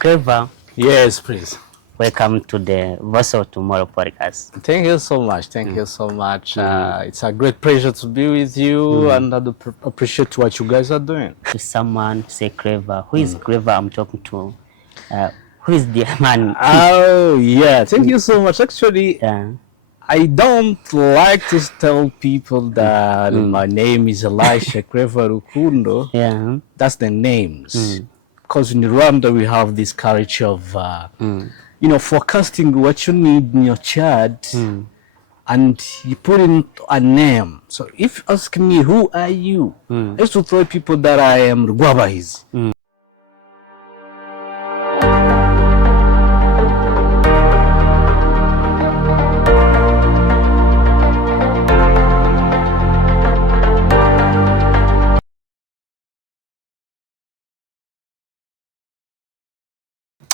Clever, Yes, please. welcome to the Voice of Tomorrow podcast. Thank you so much. Thank you so much. It's a great pleasure to be with you, and I do appreciate what you guys are doing. If someone say Clever, who is Clever I'm talking to? Who is the man? Oh, yeah. Thank you so much. Actually, Yeah. I don't like to tell people that my name is Elisha Clever Rukundo. Yeah. That's the names. Because in Rwanda, we have this culture of, forecasting what you need in your child. And you put in a name. So if you ask me, who are you? I used to tell people that I am Rwabahizi.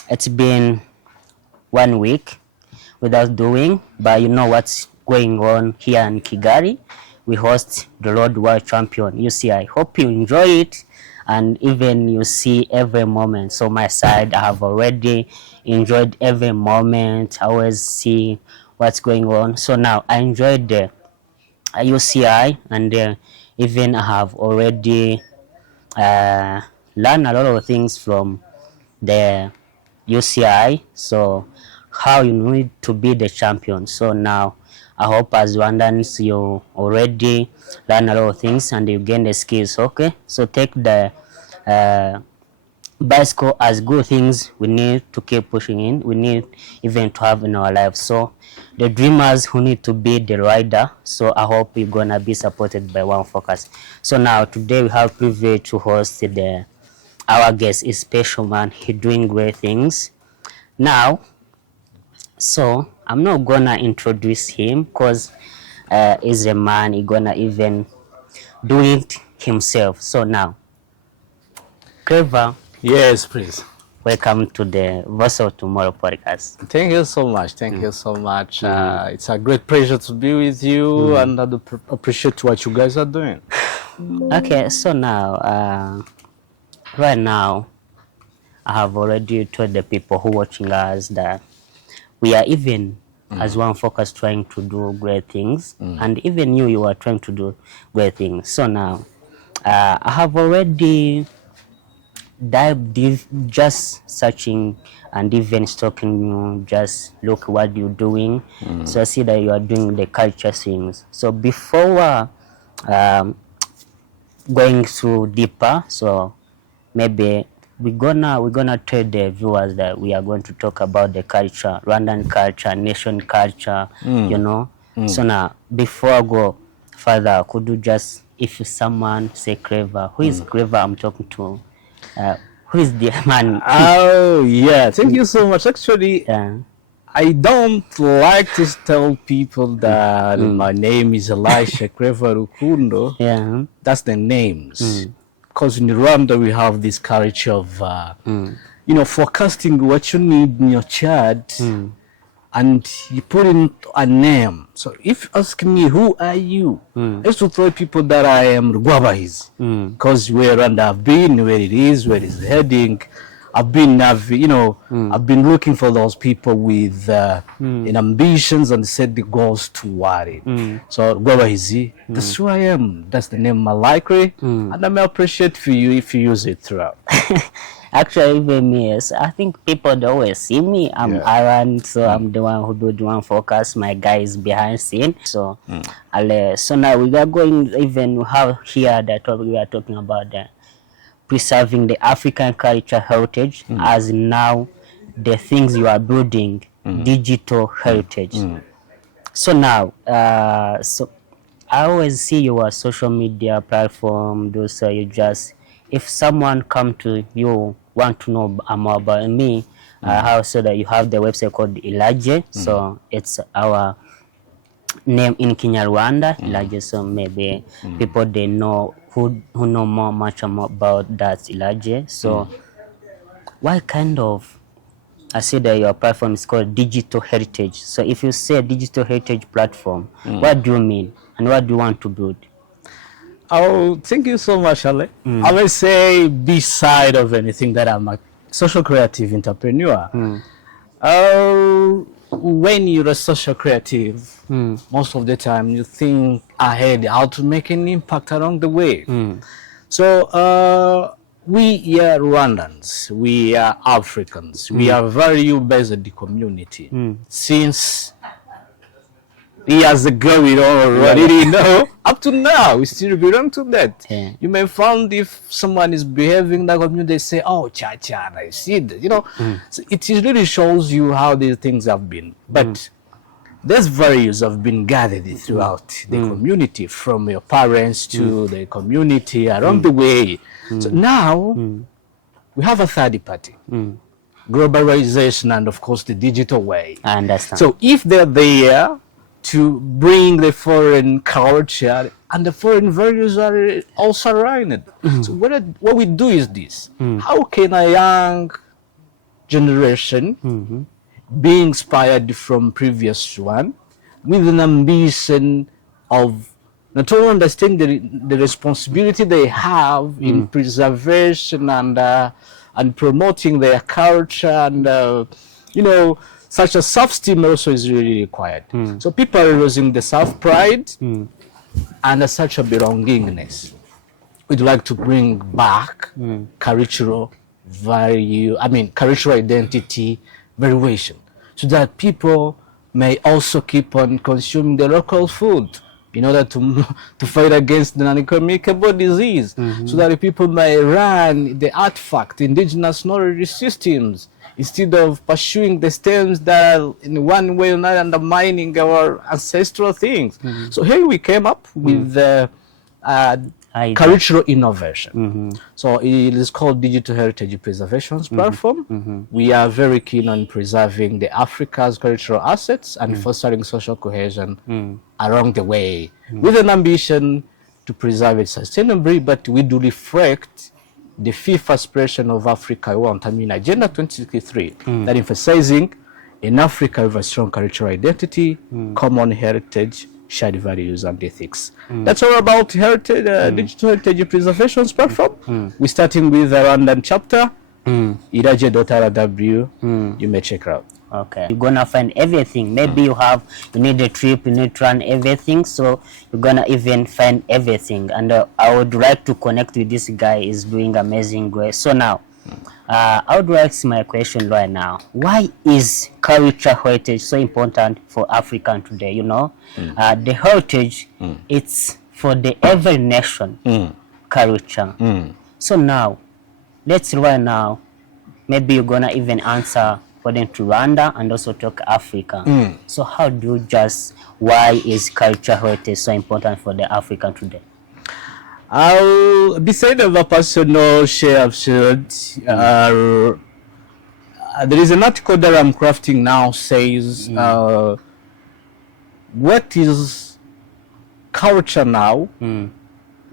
It's been 1 week without doing, but you know what's going on here in Kigali. We host the Road World Champion. You see, I hope you enjoy it, and even you see every moment. So my side, I have already enjoyed every moment. I always see what's going on. So now I enjoyed the UCI, and even I have already learned a lot of things from the UCI. So how you need to be the champion. So now I hope as Rwandans you already learn a lot of things and you gain the skills. Okay, so take the bicycle as good things we need to keep pushing in. We need even to have in our lives. So the dreamers who need to be the rider. So I hope you're gonna be supported by One Focus. So now today we have privilege to host our guest is special man. He doing great things now. So I'm not gonna introduce him because he's a man. He gonna even do it himself. So now, Clever, Yes, please. welcome to the Voice of Tomorrow podcast. Thank you so much. Thank you so much. It's a great pleasure to be with you, and I do appreciate what you guys are doing. Okay, so now, right now, I have already told the people who watching us that we are even as One Focus trying to do great things, and even you are trying to do great things. So now, I have already dived deep, just searching and even stalking you, just look what you're doing. So I see that you are doing the culture things. So before going through deeper, so maybe we're gonna tell the viewers that we are going to talk about the culture, Rwandan culture, nation culture, you know. So now, before I go further, could you just, if someone say Clever, who is Clever I'm talking to? Who is the man? Oh, yeah. Thank you so much. Actually, Yeah. I don't like to tell people that my name is Elisha Clever Rukundo. Yeah. That's the names. Because in Rwanda, we have this culture of, forecasting what you need in your child. And you put in a name. So if you ask me, who are you? I used to tell people that I am Rwabahizi. Because where Rwanda I've been, where it is, where it's heading, I've been looking for those people with ambitions and set the goals toward it. So Rwabahizi, that's who I am. That's the name I like, and I may appreciate for you if you use it throughout. Actually, even me, yes. I think people they always see me. I'm Aaron, so I'm the one who do the One Focus. My guy is behind scene. So, so now we are going even have here that we are talking about the preserving the African culture heritage as now the things you are building digital heritage. So now, so I always see your social media platform. Those you just if someone come to you want to know more about me, how so that you have the website called Ilaje. So it's our name in Kinyarwanda, Ilaje. So maybe people they know who know much more about that Ilaje. So why kind of I see that your platform is called digital heritage. So if you say digital heritage platform, what do you mean and what do you want to build? Oh, thank you so much, Ale. I will say beside of anything that I'm social creative entrepreneur. When you're a social creative, most of the time you think ahead how to make an impact along the way. So we are Rwandans, we are Africans, we are value-based community. Since years ago, we already know. Up to now, we still belong to that. Yeah. You may find if someone is behaving in the community, they say, "Oh, cha-cha, I see that." So it really shows you how these things have been. But these values have been gathered throughout the community, from your parents to the community around the way. So now we have a third party. Globalization and, of course, the digital way. I understand. So if they're there to bring the foreign culture and the foreign values are also around it. So what we do is this. How can a young generation be inspired from previous one with an ambition of not only understanding the responsibility they have in preservation and promoting their culture and such a self-esteem also is really required. So people are losing the self-pride and such a belongingness. We'd like to bring back cultural value, cultural identity, variation, so that people may also keep on consuming the local food in order to fight against the non-communicable disease, so that people may run the artifact, indigenous knowledge systems, instead of pursuing the stems that are in one way or another undermining our ancestral things. So here we came up with the cultural innovation. So it is called Digital Heritage Preservation Platform. We are very keen on preserving the Africa's cultural assets and fostering social cohesion along the way, with an ambition to preserve it sustainably, but we do reflect the fifth aspiration of Africa Agenda 2063, that emphasizing in Africa with a strong cultural identity, common heritage, shared values and ethics. That's all about heritage, Digital Heritage Preservation Platform. We're starting with the Rwandan chapter, iraje.rw. You may check it out. Okay, you're gonna find everything. Maybe you need a trip, you need to run everything, so you're gonna even find everything. And I would like to connect with this guy. Is doing amazing work. So now I would like to ask my question right now. Why is cultural heritage so important for African today? The heritage, it's for the every nation culture. So now maybe you're gonna even answer according to Rwanda and also talk Africa. So why is cultural heritage so important for the African today? Beside of a personal share of shared, there is an article that I'm crafting now says, what is culture now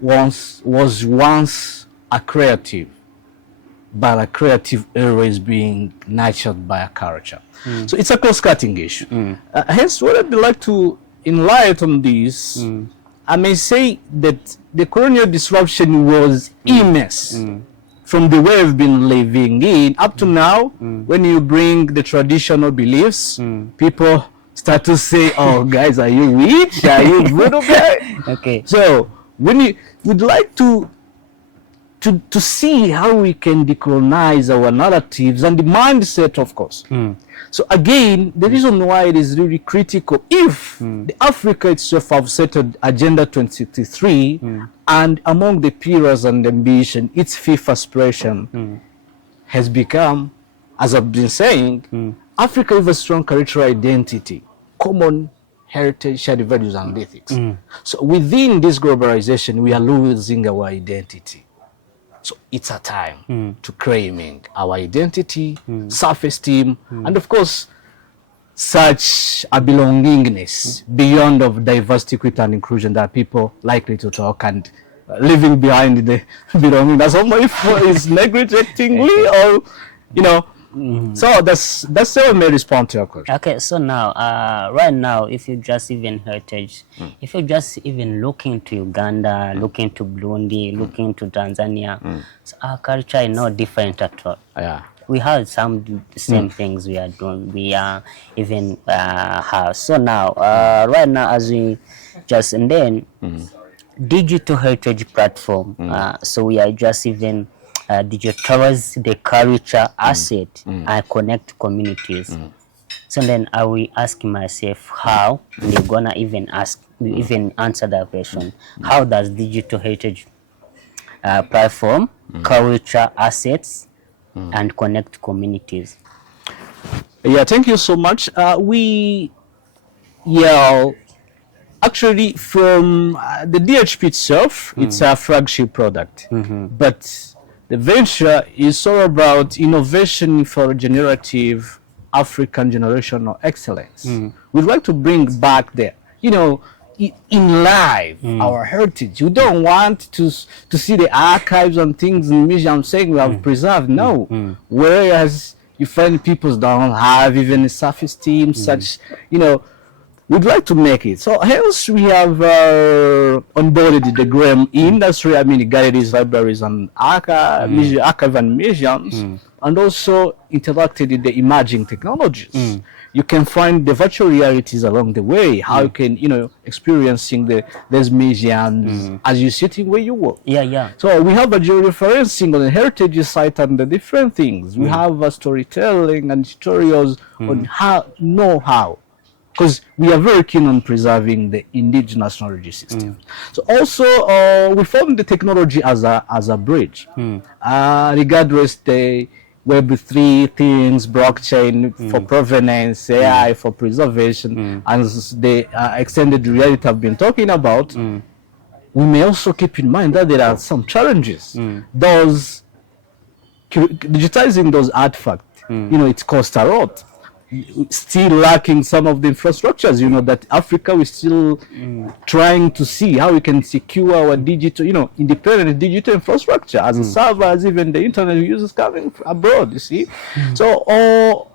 was once a creative, but a creative era is being nurtured by a culture. So it's a cross-cutting issue. Hence, what I'd like to enlighten on this, I may say that the colonial disruption was immense from the way we've been living in up to now. When you bring the traditional beliefs, people start to say, "Oh, guys, are you witch? Are you voodoo guy?" Okay. So when we'd like to see how we can decolonize our narratives and the mindset, of course. So again, the reason why it is really critical, if the Africa itself have set Agenda 2063, and among the pillars and ambition, its fifth aspiration has become, as I've been saying, Africa with a strong cultural identity, common heritage, shared values and ethics. So within this globalization, we are losing our identity. So it's a time to claiming our identity, self-esteem, and of course, such a belongingness beyond of diversity, equity, and inclusion that people likely to talk and leaving behind the belonging. That's almost is neglectingly or, So that's how I may respond to your question. Okay, so now, right now, if you just even heritage, if you just even looking to Uganda, looking to Burundi, looking to Tanzania, so our culture is not different at all. Yeah. we have some do the same things we are doing. We are even have. So now, right now, as we just and then digital heritage platform. So we are just even digitalize the culture asset and connect communities. So then I will ask myself how they're gonna even even answer that question. How does digital heritage platform culture assets and connect communities? Yeah, thank you so much. Yeah, actually, from the DHP itself, it's a flagship product. But the venture is all about innovation for generative African generational excellence. We'd like to bring back in life our heritage. We don't want to see the archives and things in museums saying we have preserved. No. Whereas you find people don't have even self-esteem, such, we'd like to make it. So hence we have onboarded the GRAM industry, the galleries, libraries, and archive and museums, and also interacted with the emerging technologies. You can find the virtual realities along the way, how you can, experiencing these museums as you're sitting where you work. Yeah. So we have a georeferencing on the heritage site and the different things. We have a storytelling and tutorials on how. Because we are very keen on preserving the indigenous knowledge system. So also we found the technology as a bridge, regardless the Web3 things, blockchain for provenance, AI for preservation, and the extended reality I've been talking about. We may also keep in mind that there are some challenges. Those digitizing those artifacts, it costs a lot. Still lacking some of the infrastructures, that Africa is still trying to see how we can secure our digital, independent digital infrastructure as a servers, even the internet users coming abroad, you see. So,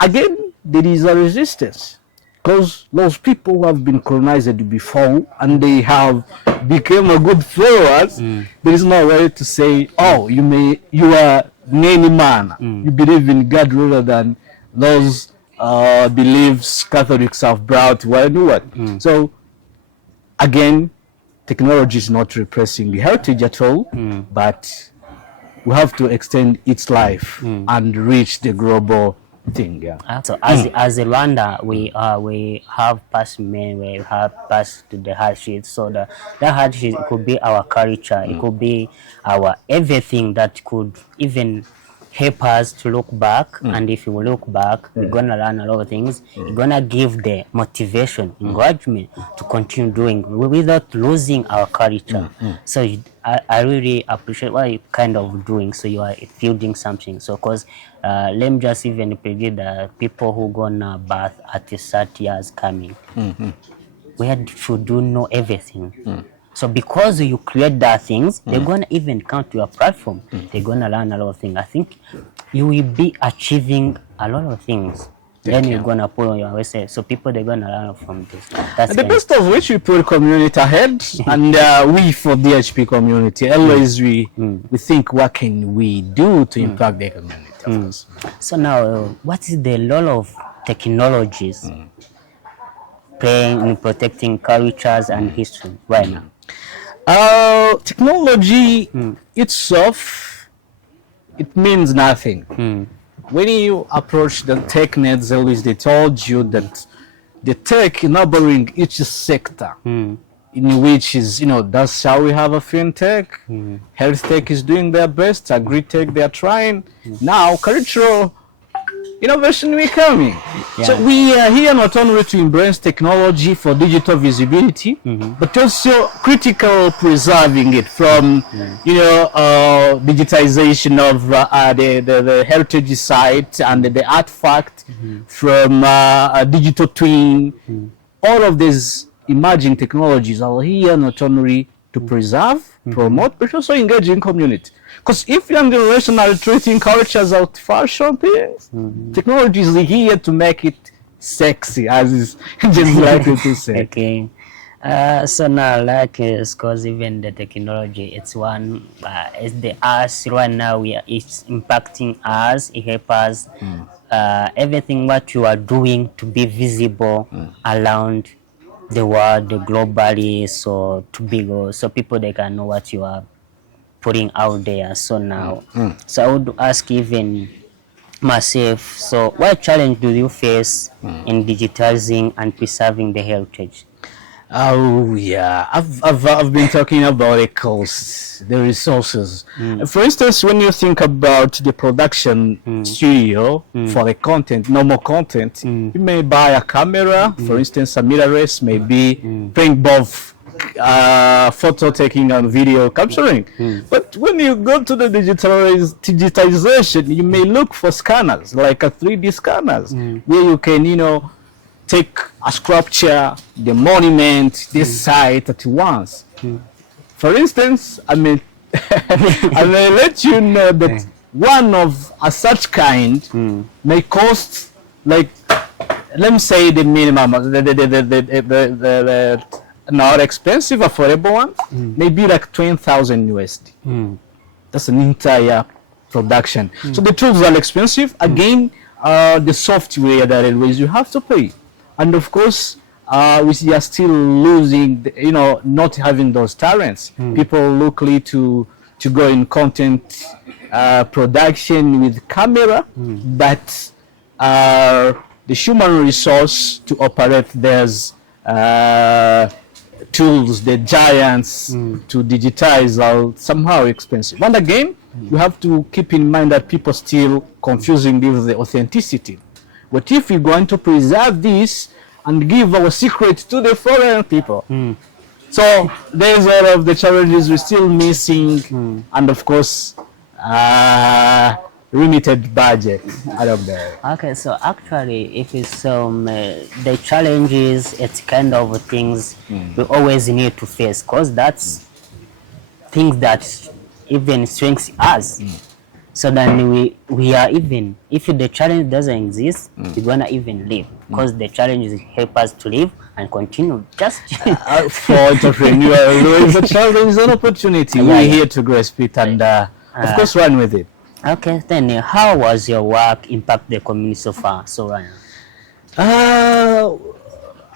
again, there is a resistance because those people who have been colonized before and they have become a good followers, there is no way to say, oh, you are any man, you believe in God rather than those beliefs Catholics have brought what. So again, technology is not repressing the heritage at all, but we have to extend its life and reach the global thing. Yeah. So as a Rwanda, we have passed we have passed to the hardship. So that hardship could be our culture, it could be our everything that could even help us to look back, and if we look back, we're gonna learn a lot of things. We're gonna give the motivation, encouragement to continue doing without losing our culture. So I really appreciate what you kind of doing. So you are building something. So because let me just even predict the people who gonna birth at 30 years coming, we had to do know everything. So because you create that things, they're gonna even come to your platform. They're gonna learn a lot of things. I think you will be achieving a lot of things. Then you're gonna put on your website. So people they're gonna learn from this. That's the best of which we put community ahead, and we for DHP community always we think what can we do to impact the community. So now, what is the role of technologies playing in protecting cultures and history right now? Technology itself, it means nothing. When you approach the tech nets, always they told you that the tech enabling each sector, in which is, that's how we have a fintech, health tech is doing their best, agri-tech they are trying. Now, cultural innovation will coming. So we are here not only to embrace technology for digital visibility, but also critical preserving it from, digitization of the heritage site and the artifact from a digital twin. All of these emerging technologies are here not only to preserve, promote, but also engage in community. Because if young generation are treating culture as out fashion things, technology is here to make it sexy, as is just likely to say. Okay. So now, like, because even the technology, it's one, it's the us right now. It's impacting us. It helps us. Everything what you are doing to be visible around the world, globally, so to be so people they can know what you are putting out there. So now, so I would ask even myself. So, what challenge do you face in digitizing and preserving the heritage? Oh yeah, I've been talking about the cost, the resources. For instance, when you think about the production studio for the content, normal content, you may buy a camera. For instance, a mirrorless, maybe doing both photo taking and video capturing. But when you go to the digitization, you may look for scanners like a 3D scanners where you can, take a sculpture, the monument, this site at once. For instance, I may I may let you know that one of a such kind may cost, like, let me say the minimum, the not expensive, affordable one, maybe like 20,000 USD. That's an entire production. So the tools are expensive. Again, the software that it was, you have to pay. And of course, we are still losing, not having those talents. People locally to go in content production with camera, but the human resource to operate those tools, the giants, to digitize are somehow expensive. And again, you have to keep in mind that people still confusing with the authenticity. What if we're going to preserve this and give our secret to the foreign people? So there's all of the challenges we're still missing, and of course, limited budget out of there. Okay, so actually, if it's the challenges, it's kind of things we always need to face, because that's things that even strengthens us. So then we are, even if the challenge doesn't exist, we're gonna even live, because the challenges help us to live and continue. Just for entrepreneur, there is a challenge, is an opportunity. We're here to grasp it and of course run with it. Okay, then how was your work impact the community so far? So Ryan.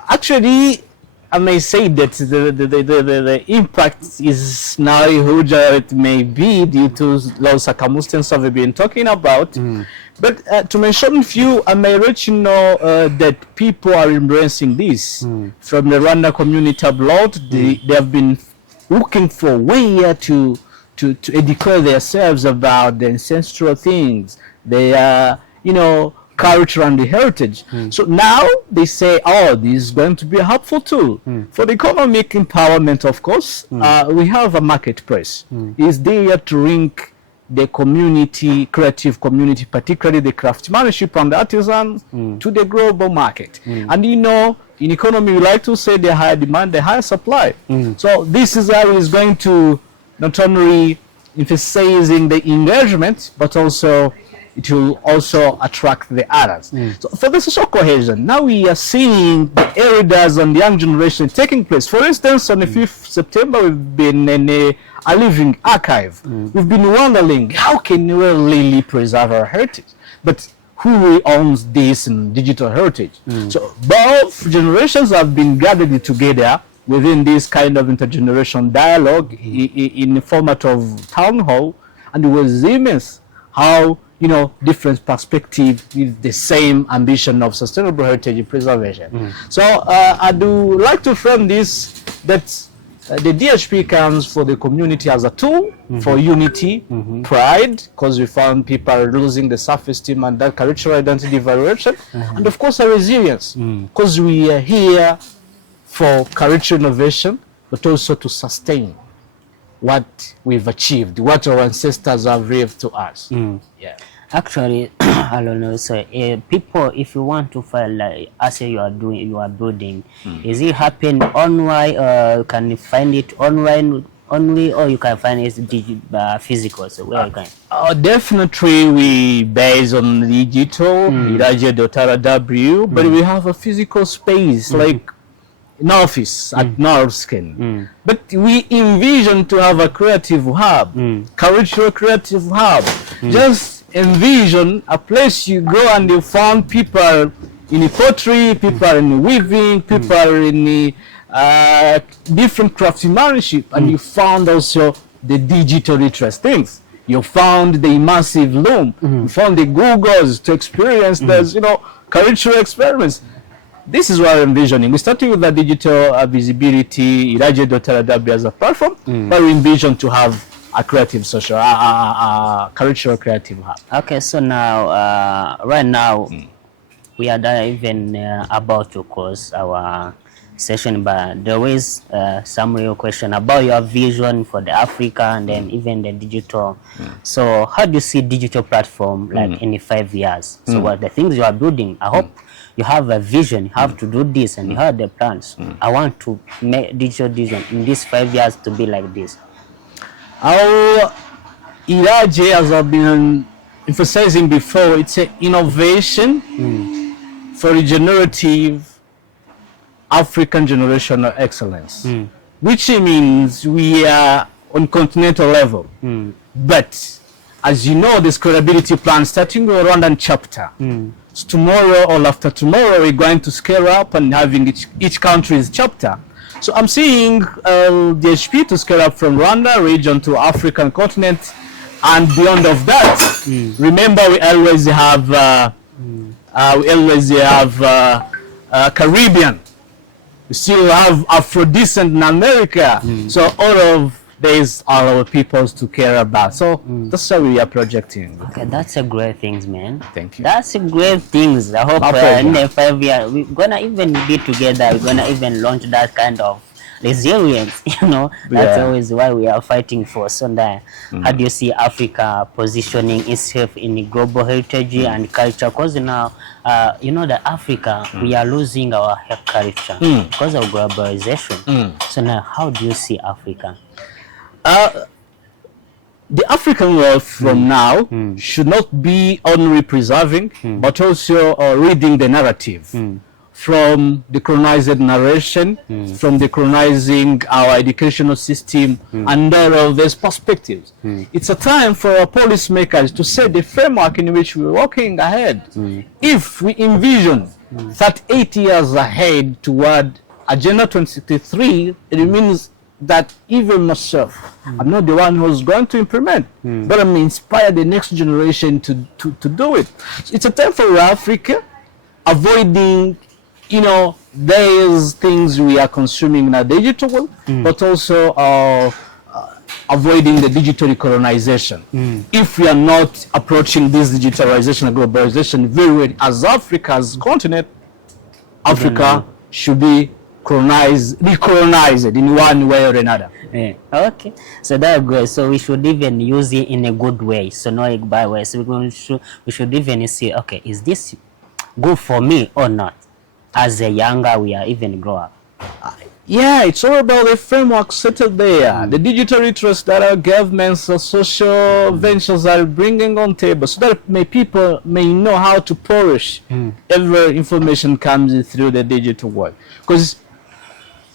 Actually, I may say that the impact is not huge, it may be due to those circumstances we've been talking about. But to mention a few, I may let you know that people are embracing this. From the Rwanda community abroad, they have been looking for a way to educate themselves about the ancestral things, their, culture and the heritage. So now they say, oh, this is going to be a helpful tool for the economic empowerment. Of course, we have a marketplace. It's there to link the community, creative community, particularly the craftsmanship and the artisans, to the global market. And in economy, we like to say the higher demand, the higher supply. So this is how it's going to not only emphasizing the engagement, but also it will also attract the others. So for the social cohesion, now we are seeing the elders and the young generation taking place. For instance, on the 5th September, we've been in a living archive. We've been wondering, how can we really preserve our heritage? But who owns this in digital heritage? So both generations have been gathered together within this kind of intergenerational dialogue in the format of town hall, and it was immense how different perspective with the same ambition of sustainable heritage preservation. So I do like to frame this that the DHP comes for the community as a tool for unity, pride, because we found people are losing the self-esteem and that cultural identity variation, and of course a resilience, because we are here for cultural innovation, but also to sustain what we've achieved, what our ancestors have left to us. Yeah. Actually, I don't know. So, people, if you want to file, like, as you are building, is it happen online, or can you find it online only, or you can find it physical? So where you can? Definitely, we base on digital, but we have a physical space. Like in office at Norskin. But we envision to have a creative hub, cultural creative hub. Just envision a place you go and you found people in the pottery, people in weaving, people in the different craftsmanship, and you found also the digital literacy things. You found the immersive loom, you found the Googles to experience those, cultural experiments. This is what I'm envisioning. We're starting with the digital visibility, Iraje.rw as a platform, but we envision to have a creative social, cultural creative hub. Okay, so now, right now, we are even about to close our session, but there is some real question about your vision for the Africa and then even the digital. So how do you see digital platform like in 5 years? So what the things you are building, I hope you have a vision, you have to do this and you have the plans. I want to make digital vision in these 5 years to be like this. Our Iraje, as I've been emphasizing before, it's an innovation for regenerative African generational excellence, which means we are on continental level. But as you know, this credibility plan starting with Rwandan chapter. So tomorrow or after tomorrow, we're going to scale up and having each country's chapter. So I'm seeing DHP to scale up from Rwanda region to African continent, and beyond of that, remember we always have Caribbean. We still have Afro-descent in America. So all of these are our peoples to care about. So that's how we are projecting. Okay, that's a great things, man. Thank you. That's a great things. I hope in the 5 years we're gonna even be together. We're gonna even launch that kind of resilience. That's always why we are fighting for. So that how do you see Africa positioning itself in the global heritage and culture? Because now, that Africa, we are losing our culture because of globalization. So now, how do you see Africa? The African world from now should not be only preserving, but also reading the narrative from the colonized narration, from the colonizing our educational system, and all of these perspectives. It's a time for our policymakers to set the framework in which we're walking ahead. If we envision 38 years ahead toward Agenda 2063, it means that even myself, I'm not the one who's going to implement, but I'm inspire the next generation to do it. It's a time for Africa, avoiding, there's things we are consuming in a digital world, but also avoiding the digital colonization. If we are not approaching this digitalization and globalization very well as Africa's continent, Africa should be recolonized in one way or another. Okay, so that's great. So we should even use it in a good way, so not a bad way. So we should even see, okay, is this good for me or not? As a younger, we are even grow up. Yeah, it's all about the framework settled there. The digital literacy that our governments or social ventures are bringing on table, so that people may know how to polish every information comes through the digital world. Because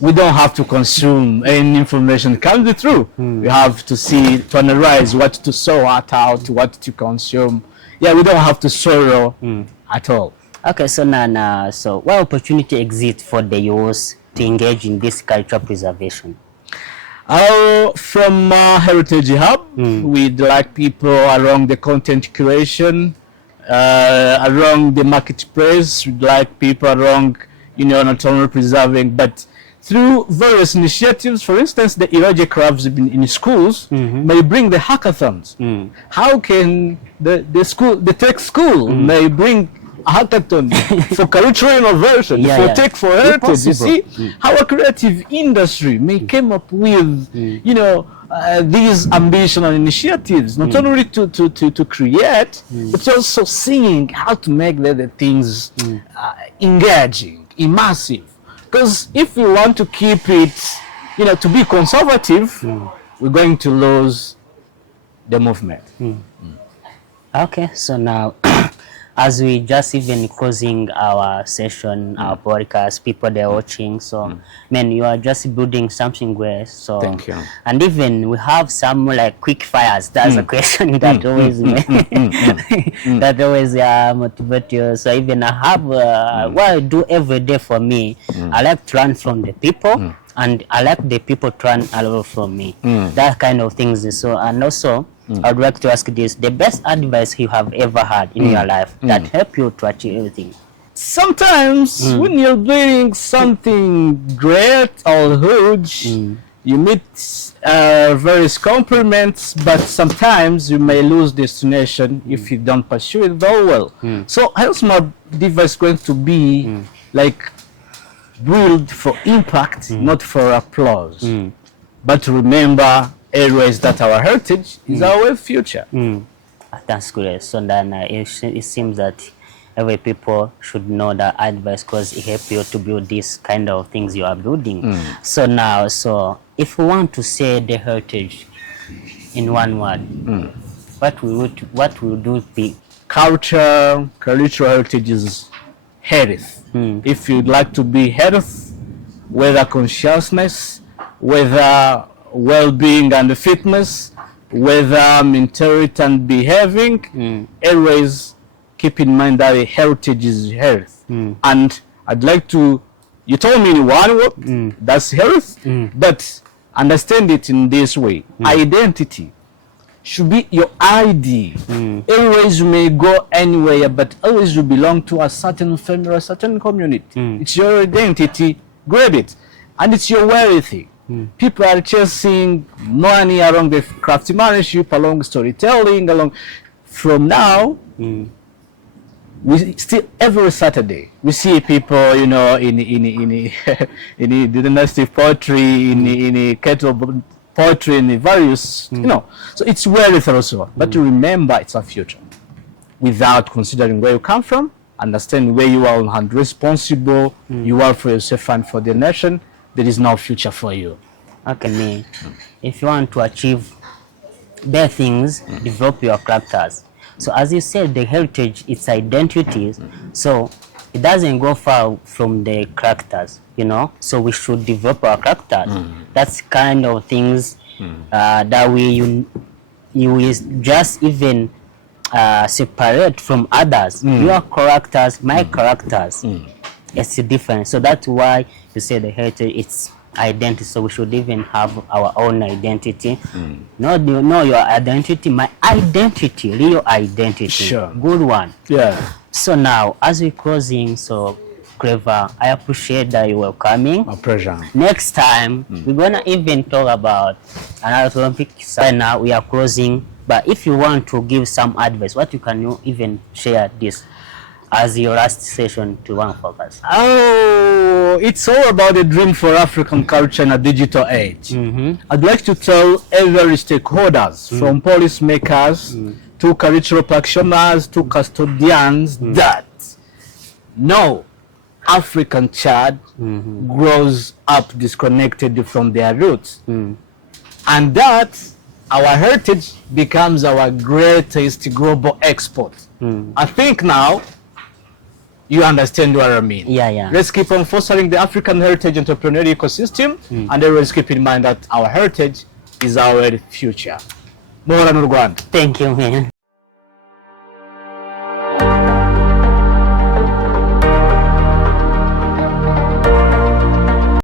we don't have to consume any information comes through. We have to see, to analyze what to sort out, what to consume. Yeah, we don't have to sorrow at all. Okay, so now, so what opportunity exists for the youth to engage in this cultural preservation? From Heritage Hub, we'd like people around the content creation, around the marketplace, we'd like people around, not only preserving, but through various initiatives. For instance, the Iraje clubs in schools may bring the hackathons. How can the tech school may bring a hackathon for cultural innovation, for tech, for heritage? You see how a creative industry may come up with, these ambitional initiatives, not only to create, but also seeing how to make the things engaging, immersive. Because if we want to keep it, to be conservative, we're going to lose the movement. Okay, so now as we just even closing our session, our podcast, people they're watching. So, man, you are just building something great. So, thank you. And even we have some like quick fires. That's a question that always that always motivate you. So even I have what I do every day for me. I like to learn from the people. And I like the people to learn a lot from me. That kind of things. So, and also, I'd like to ask this: the best advice you have ever had in your life that help you to achieve everything? Sometimes when you're doing something great or huge, you meet various compliments, but sometimes you may lose destination if you don't pursue it very well. So, hence my advice is going to be like build for impact, not for applause. But remember always that our heritage is our future. That's great. So then it seems that every people should know that advice because it helps you to build this kind of things you are building. So now, so if we want to say the heritage in one word, what would it be? Cultural heritage is health. If you'd like to be health, whether consciousness, whether well-being and fitness, whether mentality and behaving, always keep in mind that heritage is health. And I'd like to, you told me in one word, that's health, but understand it in this way. Identity should be your ID. Always you may go anywhere, but always you belong to a certain family or a certain community. It's your identity, grab it. And it's your wealthy. People are chasing money along the craftsmanship, along storytelling, along. From now, we still every Saturday we see people, you know, in the dynastic poetry, in kettle poetry, in various, you know. So it's wealth also, but to remember it's a future. Without considering where you come from, understand where you are and responsible you are for yourself and for the nation, there is no future for you. Okay, if you want to achieve better things, develop your characters. So as you said, the heritage, its identities, so it doesn't go far from the characters, you know, so we should develop our characters. That's kind of things that you will just even separate from others. Your characters, my characters, it's different. So that's why you say the heritage, it's identity. So we should even have our own identity. Not your identity, my identity, real identity. Sure. Good one. Yeah. So now, as we're closing, so Clever, I appreciate that you were coming. My pleasure. Next time, we're gonna even talk about another topic. So now we are closing, but if you want to give some advice, what you can you even share this as your last session to one focus? Oh, it's all about the dream for African culture in a digital age. I'd like to tell every stakeholders, from policymakers to cultural practitioners to custodians, that no African child grows up disconnected from their roots, and that our heritage becomes our greatest global export. I think now you understand what I mean. Yeah. Let's keep on fostering the African heritage entrepreneurial ecosystem, and always keep in mind that our heritage is our future. More than Rwanda. Thank you, man.